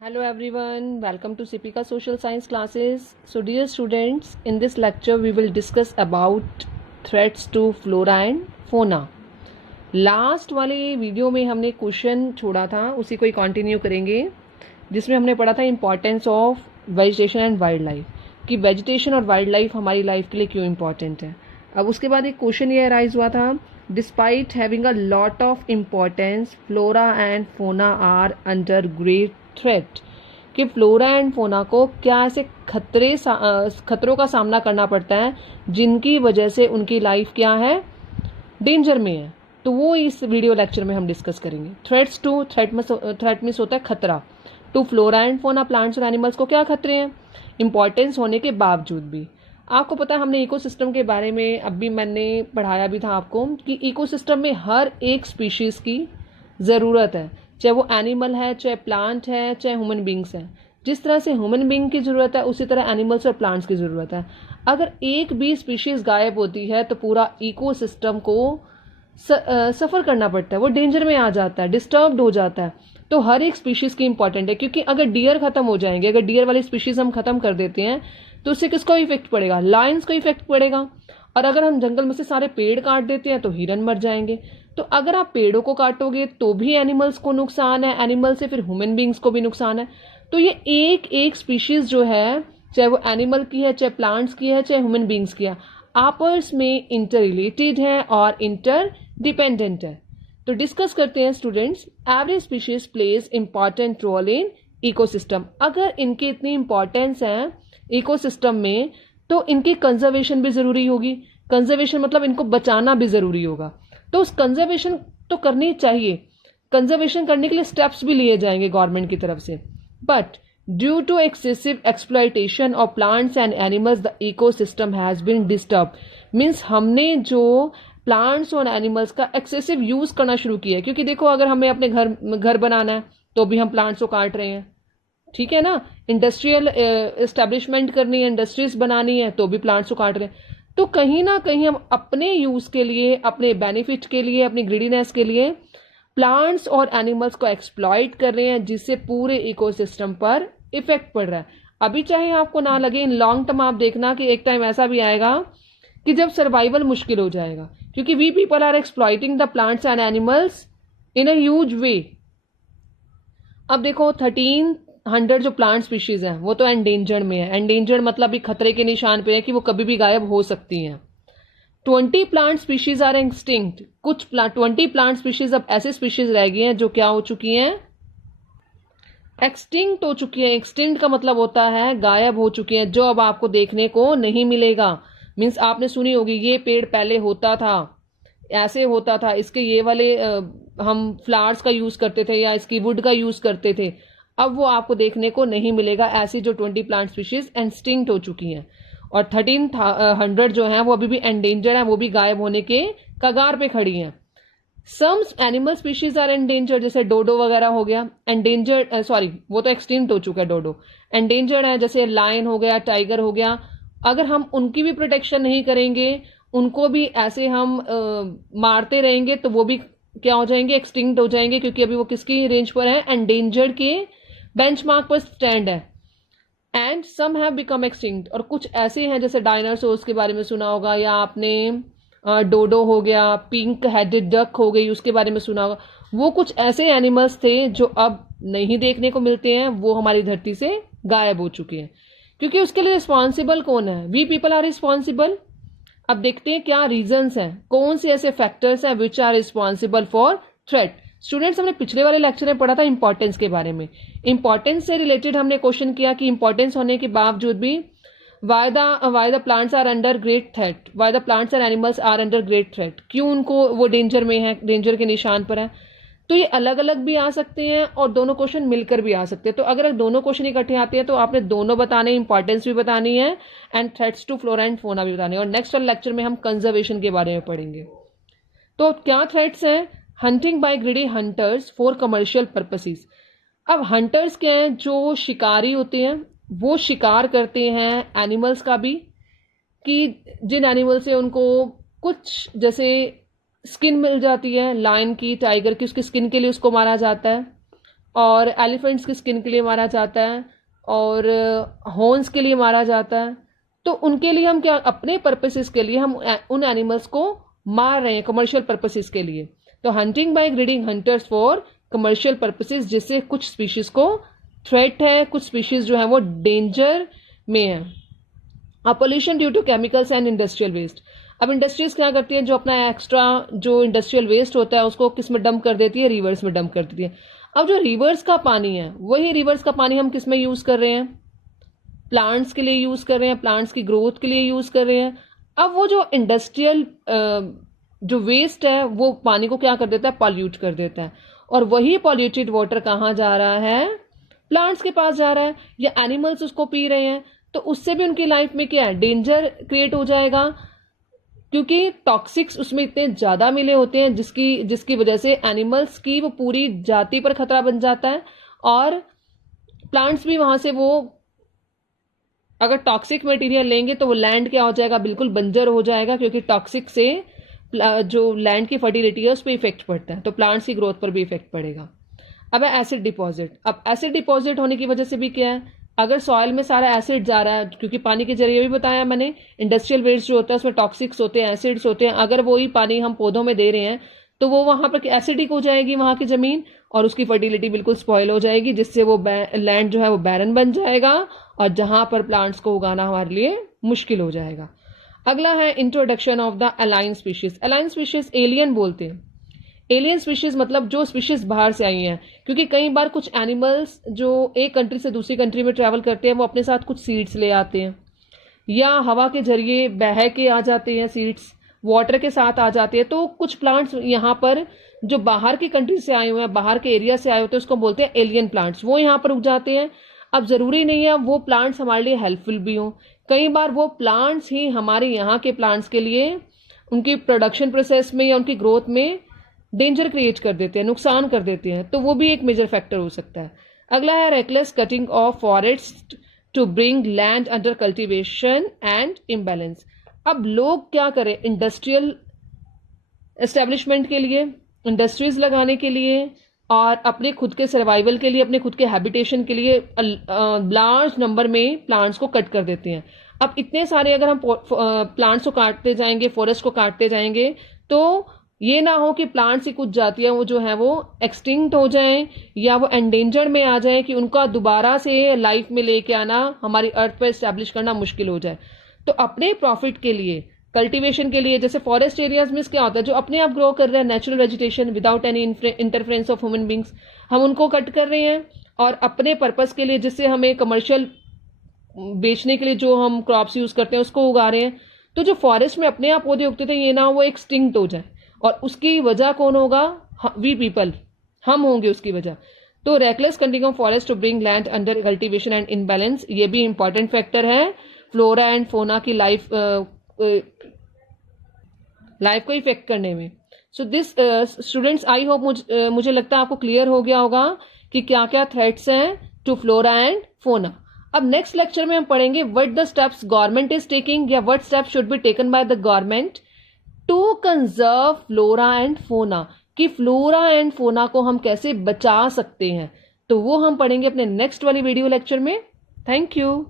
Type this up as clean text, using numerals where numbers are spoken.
Hello everyone, welcome to Sipika Social Science classes. So dear students, in this lecture we will discuss about threats to flora and fauna. Last वाले video में हमने question छोड़ा था, उसी को ही continue करेंगे, जिसमें हमने पढ़ा था importance of vegetation and wild life, कि वेजिटेशन और वाइल्ड लाइफ हमारी लाइफ के लिए क्यों इम्पॉर्टेंट है. अब उसके बाद एक क्वेश्चन ये अराइज हुआ था, despite having a lot of importance flora and fauna are under great threat, कि फ्लोरा एंड फोना को क्या ऐसे खतरों का सामना करना पड़ता है जिनकी वजह से उनकी लाइफ क्या है, डेंजर में है. तो वो इस वीडियो लेक्चर में हम डिस्कस करेंगे. थ्रेट मीन्स होता है खतरा. To flora and fauna plants और एनिमल्स को क्या खतरे हैं इंपॉर्टेंस होने के बावजूद भी. आपको पता है हमने इकोसिस्टम के बारे में अभी मैंने पढ़ाया भी था आपको, कि इकोसिस्टम में हर एक स्पीशीज की ज़रूरत है, चाहे वो एनिमल है, चाहे प्लांट है, चाहे ह्यूमन बींग्स हैं. जिस तरह से ह्यूमन बींग की ज़रूरत है उसी तरह एनिमल्स और प्लांट्स की ज़रूरत है. अगर एक भी स्पीशीज़ गायब होती है तो पूरा इकोसिस्टम को सफ़र करना पड़ता है, वो डेंजर में आ जाता है, डिस्टर्ब्ड हो जाता है. तो हर एक स्पीशीज़ की इंपॉर्टेंट है, क्योंकि अगर डियर ख़त्म हो जाएंगे, अगर डियर वाली स्पीशीज़ हम ख़त्म कर देते हैं तो उससे किसको इफेक्ट पड़ेगा, लायंस को इफेक्ट पड़ेगा. और अगर हम जंगल में से सारे पेड़ काट देते हैं तो हिरन मर जाएंगे. तो अगर आप पेड़ों को काटोगे तो भी एनिमल्स को नुकसान है, एनिमल से फिर ह्यूमन बींग्स को भी नुकसान है. तो ये एक एक स्पीशीज़ जो है, चाहे वो एनिमल की है, चाहे प्लांट्स की है, चाहे ह्यूमन बींग्स की है, आपस में इंटर रिलेटेड है और इंटर डिपेंडेंट है. तो डिस्कस करते हैं students. Every species plays important role in ecosystem. अगर इनकी इतनी इंपॉर्टेंस है इकोसिस्टम में तो इनकी कंजर्वेशन भी ज़रूरी होगी. कंजर्वेशन मतलब इनको बचाना भी ज़रूरी होगा. तो उस कंजर्वेशन तो करनी चाहिए, कंजर्वेशन करने के लिए स्टेप्स भी लिए जाएंगे गवर्नमेंट की तरफ से. But due to excessive exploitation of plants and animals the ecosystem has been disturb. Means हमने जो प्लांट्स और एनिमल्स का एक्सेसिव यूज़ करना शुरू किया है, क्योंकि देखो अगर हमें अपने घर बनाना है तो भी हम प्लांट्स को काट रहे हैं, ठीक है ना. इंडस्ट्रियल एस्टेब्लिशमेंट करनी है, इंडस्ट्रीज बनानी है तो भी प्लांट्स को काट रहे हैं. तो कहीं ना कहीं हम अपने यूज़ के लिए, अपने बेनिफिट के लिए, अपनी ग्रीडीनेस के लिए प्लांट्स और एनिमल्स को एक्सप्लॉइट कर रहे हैं, जिससे पूरे इकोसिस्टम पर इफेक्ट पड़ रहा है. अभी चाहे आपको ना लगे, इन लॉन्ग टर्म आप देखना कि एक टाइम ऐसा भी आएगा कि जब सर्वाइवल मुश्किल हो जाएगा, क्योंकि we people are exploiting the plants and animals in a huge way. अब देखो 1300 जो प्लांट स्पीशीज हैं वो तो एंडेंजर्ड में है. एंडेंजर्ड मतलब भी खतरे के निशान पे है कि वो कभी भी गायब हो सकती हैं. 20 प्लांट स्पीशीज आर एक्सटिंक्ट. कुछ 20 प्लांट स्पीशीज अब ऐसे स्पीशीज रह गई हैं जो क्या हो चुकी हैं, एक्सटिंक्ट हो चुकी है. एक्सटिंक्ट का मतलब होता है गायब हो चुकी है, जो अब आपको देखने को नहीं मिलेगा. मीन्स आपने सुनी होगी ये पेड़ पहले होता था, ऐसे होता था, इसके ये वाले हम फ्लावर्स का यूज करते थे या इसकी वुड का यूज करते थे, अब वो आपको देखने को नहीं मिलेगा. ऐसी जो 20 प्लांट स्पीशीज एक्सटिंक्ट हो चुकी हैं. और 1300 जो हैं वो अभी भी एंडेंजर्ड हैं, वो भी गायब होने के कगार पे खड़ी हैं. Some animal species are endangered, जैसे डोडो वगैरह हो गया एंडेंजर्ड, सॉरी वो तो एक्सटिंक्ट हो चुका है डोडो, एंडेंजर्ड है. जैसे लायन हो गया, टाइगर हो गया. अगर हम उनकी भी प्रोटेक्शन नहीं करेंगे, उनको भी ऐसे हम मारते रहेंगे तो वो भी क्या हो जाएंगे, एक्सटिंक्ट हो जाएंगे, क्योंकि अभी वो किसकी रेंज पर है, एंडेंजर्ड के बेंचमार्क पर स्टैंड है. And some have become extinct. और कुछ ऐसे हैं जैसे डायनासोर्स के बारे में सुना होगा, या आपने डोडो हो गया, पिंक हेडेड डक हो गई, उसके बारे में सुना होगा. वो कुछ ऐसे एनिमल्स थे जो अब नहीं देखने को मिलते हैं, वो हमारी धरती से गायब हो चुके हैं. क्योंकि उसके लिए रिस्पॉन्सिबल कौन है, वी पीपल आर रिस्पॉन्सिबल. अब देखते हैं क्या रीजंस हैं, कौन से ऐसे फैक्टर्स हैं which are responsible for threat. Students हमने पिछले वाले लेक्चर में पढ़ा था इंपॉर्टेंस के बारे में. इंपॉर्टेंस से रिलेटेड हमने क्वेश्चन किया कि इंपॉर्टेंस होने के बावजूद भी why the plants are under great threat, why the plants and animals are under great threat, क्यों उनको वो डेंजर में है, डेंजर के निशान पर है. तो ये अलग अलग भी आ सकते हैं और दोनों क्वेश्चन मिलकर भी आ सकते हैं. तो अगर दोनों क्वेश्चन इकट्ठे आते हैं तो आपने दोनों बताने, इंपॉर्टेंस भी बतानी है and threats to flora and fauna भी बतानी है. और नेक्स्ट वाले लेक्चर में हम कंजर्वेशन के बारे में पढ़ेंगे. तो क्या थ्रेट्स हैं, hunting by greedy hunters for commercial purposes. अब हंटर्स क्या हैं, जो शिकारी होते हैं, वो शिकार करते हैं एनिमल्स का भी, कि जिन एनिमल से उनको कुछ जैसे स्किन मिल जाती है, लायन की, टाइगर की, उसकी स्किन के लिए उसको मारा जाता है. और एलिफेंट्स की स्किन के लिए मारा जाता है, और हॉर्न्स के लिए मारा जाता है। तो उनके लिए हम क्या, अपने पर्पसेस के लिए हम उन एनिमल्स को मार रहे हैं कमर्शियल पर्पसेस के लिए। तो hunting by greeding hunters for commercial purposes, जिससे कुछ स्पीशीज को थ्रेट है, कुछ स्पीशीज जो है वो डेंजर में है। Pollution due to chemicals and industrial waste. अब इंडस्ट्रीज क्या करती हैं, जो अपना एक्स्ट्रा जो इंडस्ट्रियल वेस्ट होता है उसको किस में डंप कर देती है, रिवर्स में डंप कर देती है। अब जो रिवर्स का पानी है, वही रिवर्स का पानी हम किस में यूज कर रहे हैं, प्लांट्स के लिए यूज कर रहे हैं, प्लांट्स की ग्रोथ के लिए यूज कर रहे हैं। अब वो जो इंडस्ट्रियल जो वेस्ट है वो पानी को क्या कर देता है, पॉल्यूट कर देता है, और वही पॉल्यूटेड वाटर कहाँ जा रहा है, प्लांट्स के पास जा रहा है, या एनिमल्स उसको पी रहे हैं। तो उससे भी उनकी लाइफ में क्या है, डेंजर क्रिएट हो जाएगा, क्योंकि टॉक्सिक्स उसमें इतने ज्यादा मिले होते हैं जिसकी वजह से एनिमल्स की वो पूरी जाति पर खतरा बन जाता है, और प्लांट्स भी वहां से वो अगर टॉक्सिक मटेरियल लेंगे तो वो लैंड क्या हो जाएगा, बिल्कुल बंजर हो जाएगा, क्योंकि टॉक्सिक से जो लैंड की फर्टिलिटी है उस पर इफेक्ट पड़ता है, तो प्लांट्स की ग्रोथ पर भी इफेक्ट पड़ेगा। अब है एसिड डिपॉजिट। अब एसिड डिपॉजिट होने की वजह से भी क्या है, अगर सॉइल में सारा एसिड जा रहा है, क्योंकि पानी के जरिए भी बताया मैंने, इंडस्ट्रियल वेस्ट जो होता है उसमें टॉक्सिक्स होते हैं, एसिड्स होते हैं, अगर वही पानी हम पौधों में दे रहे हैं तो वो वहां पर एसिडिक हो जाएगी वहां की जमीन, और उसकी फर्टिलिटी बिल्कुल स्पॉइल हो जाएगी, जिससे वो लैंड जो है वो बैरन बन जाएगा, और जहां पर प्लांट्स को उगाना हमारे लिए मुश्किल हो जाएगा। अगला है introduction of the align species. Align species alien बोलते हैं। एलियन स्पीशीज मतलब जो स्पीशीज बाहर से आई हैं, क्योंकि कई बार कुछ एनिमल्स जो एक कंट्री से दूसरी कंट्री में ट्रैवल करते हैं वो अपने साथ कुछ सीड्स ले आते हैं, या हवा के जरिए बह के आ जाते हैं, सीड्स वाटर के साथ आ जाते हैं। तो कुछ प्लांट्स यहाँ पर जो बाहर की कंट्री से आए हुए हैं, बाहर के एरिया से आए होते हैं, उसको बोलते हैं एलियन प्लांट्स, वो यहाँ पर उग जाते हैं। अब जरूरी नहीं है वो प्लांट्स हमारे लिए हेल्पफुल भी हों, कई बार वो प्लांट्स ही हमारे यहाँ के प्लांट्स के लिए उनकी प्रोडक्शन प्रोसेस में या उनकी ग्रोथ में डेंजर क्रिएट कर देते हैं, नुकसान कर देते हैं, तो वो भी एक मेजर फैक्टर हो सकता है। अगला है reckless cutting of forest to bring land under cultivation and imbalance. अब लोग क्या करें, इंडस्ट्रियल एस्टेब्लिशमेंट के लिए, इंडस्ट्रीज लगाने के लिए, और अपने खुद के सर्वाइवल के लिए, अपने खुद के हैबिटेशन के लिए लार्ज नंबर में प्लांट्स को कट कर देते हैं। अब इतने सारे अगर हम प्लांट्स को काटते जाएंगे, फॉरेस्ट को काटते जाएंगे, तो ये ना हो कि प्लांट्स की कुछ जातियां वो जो है वो एक्सटिंक्ट हो जाएं, या वो एंडेंजर्ड में आ जाएं, कि उनका दोबारा से लाइफ में लेके आना, हमारी अर्थ पर एस्टैब्लिश करना मुश्किल हो जाए। तो अपने प्रॉफिट के लिए, कल्टीवेशन के लिए, जैसे फॉरेस्ट एरियाज में क्या होता है, जो अपने आप ग्रो कर रहे हैं natural vegetation without any interference of human beings, हम उनको कट कर रहे हैं, और अपने पर्पस के लिए, जिससे हमें कमर्शियल बेचने के लिए जो हम क्रॉप्स यूज करते हैं उसको उगा रहे हैं। तो जो फॉरेस्ट में अपने आप पौधे उगते थे, ये ना वो एक्सटिंक्ट हो जाए, और उसकी वजह कौन होगा, वी पीपल, हम होंगे उसकी वजह। तो reckless cutting of forest to bring land under cultivation and imbalance, ये भी इंपॉर्टेंट फैक्टर है फ्लोरा एंड फोना की लाइफ को इफेक्ट करने में। So this students, I hope मुझे लगता है आपको क्लियर हो गया होगा कि क्या क्या थ्रेट्स हैं टू फ्लोरा एंड फोना। अब नेक्स्ट लेक्चर में हम पढ़ेंगे what the steps government is taking, या what steps should be taken by the government to conserve flora and fauna, कि फ्लोरा एंड फोना को हम कैसे बचा सकते हैं। तो वो हम पढ़ेंगे अपने नेक्स्ट वाली वीडियो लेक्चर में। Thank you.